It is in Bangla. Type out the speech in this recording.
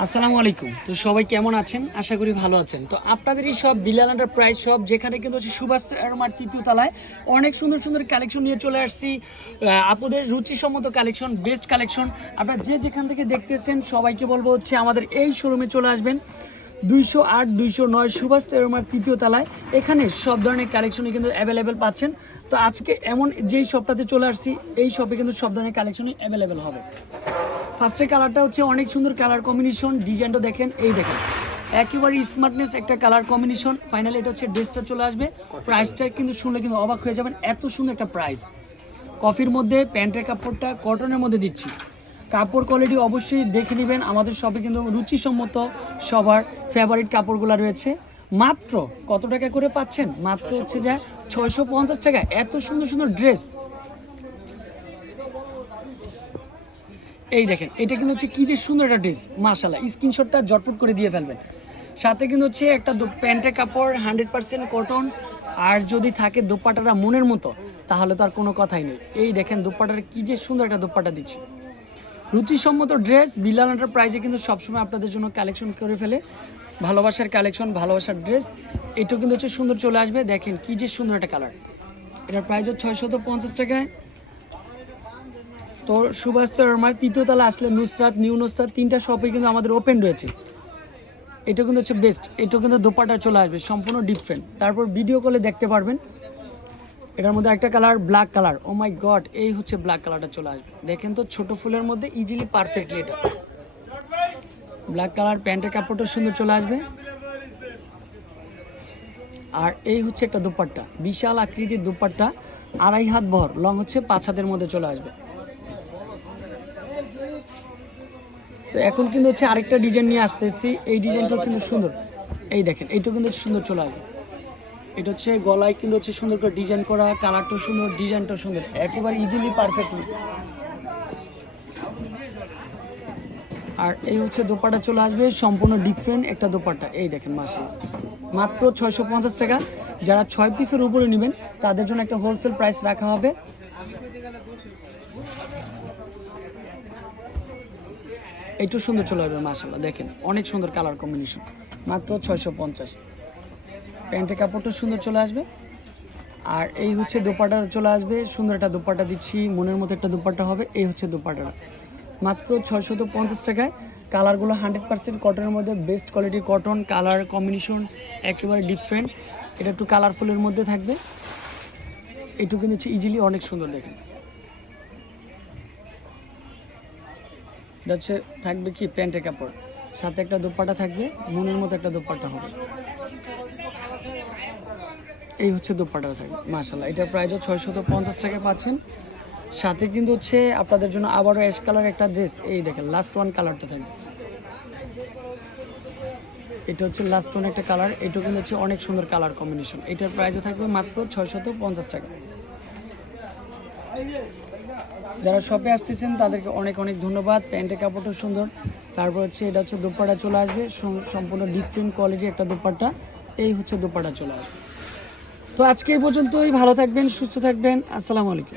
আসসালামু আলাইকুম। তো সবাই কেমন আছেন? আশা করি ভালো আছেন। তো আপনাদের এই সব বিলাল প্রাইস শপ যেখানে কিন্তু হচ্ছে সুভাষ এরমার তৃতীয় তলায় অনেক সুন্দর সুন্দর কালেকশন নিয়ে চলে আসছি। আহ, আপুদের রুচিসম্মত কালেকশন বেস্ট কালেকশন আপনারা যে যেখান থেকে দেখতেছেন সবাইকে বলব হচ্ছে আমাদের এই শোরুমে চলে আসবেন। দুইশো আট দুইশো নয় সুভাষ তেরোমার তৃতীয় তলায় এখানে সব ধরনের কালেকশনই কিন্তু অ্যাভেলেবেল পাচ্ছেন। তো আজকে এমন যেই শপটাতে চলে আসছি এই শপে কিন্তু সব ধরনের কালেকশনই অ্যাভেলেবেল হবে। ফার্স্টের কালারটা হচ্ছে অনেক সুন্দর কালার কম্বিনেশন ডিজাইনটা দেখেন এই দেখেন। একেবারে স্মার্টনেস একটা কালার কম্বিনেশন ফাইনালি এটা হচ্ছে ড্রেসটা চলে আসবে। প্রাইসটা কিন্তু শুনলে কিন্তু অবাক হয়ে যাবেন এত সুন্দর একটা প্রাইস কফির মধ্যে প্যান্টের কাপড়টা কটনের মধ্যে দিচ্ছি। কাপড় কোয়ালিটি অবশ্যই দেখে নেবেন আমাদের শপে কিন্তু রুচিসম্মত সবার ফেভারিট কাপড়গুলো রয়েছে। মাত্র কত টাকা করে পাচ্ছেন? মাত্র হচ্ছে যা ছয়শো পঞ্চাশ টাকা। এত সুন্দর সুন্দর ড্রেস এই দেখেন, এটা কিন্তু হচ্ছে কি যে সুন্দর একটা ড্রেস মার্শাল্লাহ স্ক্রিনশটটা জটপট করে দিয়ে ফেলবেন। সাথে কিন্তু হচ্ছে একটা প্যান্টের কাপড় হান্ড্রেড পার্সেন্ট কটন আর যদি থাকে দোপাটাটা মনের মতো, তাহলে তো আর কোনো কথাই নেই। এই দেখেন দোপাটার কি যে সুন্দর একটা দোপাটা দিচ্ছি। রুচিসম্মত ড্রেস বিলাল প্রাইজে কিন্তু সবসময় আপনাদের জন্য কালেকশন করে ফেলে। ভালোবাসার কালেকশন ভালোবাসার ড্রেস এটাও কিন্তু হচ্ছে সুন্দর চলে আসবে। দেখেন কি যে সুন্দর একটা কালার এটার প্রাইস হচ্ছে ছয়শত পঞ্চাশ টাকায়। তো সুভাষ আমার তৃতীয়তলা আসলে নুসরাত, নিউ নুসরাত তিনটা শপে কিন্তু আমাদের ওপেন রয়েছে। এটা কিন্তু হচ্ছে বেস্ট এটা কিন্তু দোপাটা চলে আসবে, সম্পূর্ণ ডিফারেন্ট তারপর ভিডিও কলে দেখতে পারবেন। এটার মধ্যে একটা colour black colour oh my god এই হচ্ছে ব্ল্যাক কালারটা চলে আসবে। দেখেন তো ছোট ফুলের মধ্যে ইজিলি পারফেক্টলি এটা। ব্ল্যাক কালার প্যান্টের কাপড়টা সুন্দর চলে আসবে। আর এই হচ্ছে একটা দুপাট্টা। বিশাল আকৃতির দুপাট্টা। আড়াই হাত ভর লং হচ্ছে পাঁচ হাতের মধ্যে চলে আসবে। তো এখন কিন্তু হচ্ছে আরেকটা ডিজাইন নিয়ে আসতেছি। এই ডিজাইনটা কিন্তু সুন্দর। এই দেখেন, এইটা কিন্তু সুন্দর চলে। আসবে এটা হচ্ছে গলায় কিন্তু হচ্ছে সুন্দর করে ডিজাইন করা কালারটা সুন্দর ডিজাইনটা সুন্দর। একেবারে ইজিলি পারফেক্টলি আর এই হচ্ছে দোপাটা চলে আসবে, সম্পূর্ণ ডিফারেন্ট একটা দোপাট্টা। এই দেখেন মাসে মাত্র ছয়শো পঞ্চাশ টাকা। যারা ছয় পিসের উপরে নেবেন, তাদের জন্য একটা হোলসেল প্রাইস রাখা হবে। একটু সুন্দর চলে আসবে মাসাল্লাহ দেখেন, অনেক সুন্দর কালার কম্বিনেশন মাত্র ছয়শো পঞ্চাশ। প্যান্টের কাপড়টা সুন্দর চলে আসবে। আর এই হচ্ছে দোপাটা চলে আসবে। সুন্দর একটা দোপাটা দিচ্ছি, মনের মতো একটা দোপাটা হবে, এই হচ্ছে দোপাটাটা মাত্র ছয়শত পঞ্চাশ টাকায়। কালারগুলো হান্ড্রেড পার্সেন্ট কটনের মধ্যে বেস্ট কোয়ালিটির কটন কালার কম্বিনেশন একেবারে ডিফারেন্ট এটা একটু কালারফুলের মধ্যে থাকবে। এটু কিন্তু ইজিলি অনেক সুন্দর দেখেন। এটা হচ্ছে থাকবে কি প্যান্টের কাপড়। সাথে একটা দোপাটা থাকবে, মনের মতো একটা দোপাটা হবে। এই হচ্ছে দোপাটা থাকবে মাশাল্লাহ এটার প্রাইস ছয়শত পঞ্চাশ টাকা পাচ্ছেন। সাথে কিন্তু হচ্ছে আপনাদের জন্য আবারও অ্যাশ কালার একটা ড্রেস এই দেখেন লাস্ট ওয়ান কালারটা থাকবে। এটা হচ্ছে লাস্ট ওয়ান একটা কালার এটা কিন্তু হচ্ছে অনেক সুন্দর কালার কম্বিনেশন এটার প্রাইসও থাকবে মাত্র ছয়শত পঞ্চাশ টাকা। যারা শপে আসতেছেন, তাদেরকে অনেক অনেক ধন্যবাদ। প্যান্টের কাপড়টা সুন্দর। তারপর হচ্ছে এটা হচ্ছে দোপাটা চলে আসবে। সম্পূর্ণ ডিফারেন্ট কোয়ালিটির একটা দোপাটা এই হচ্ছে দোপাটা চলে আসবে। তো আজকে এই পর্যন্তই। ভালো থাকবেন, সুস্থ থাকবেন। আসসালামু আলাইকুম।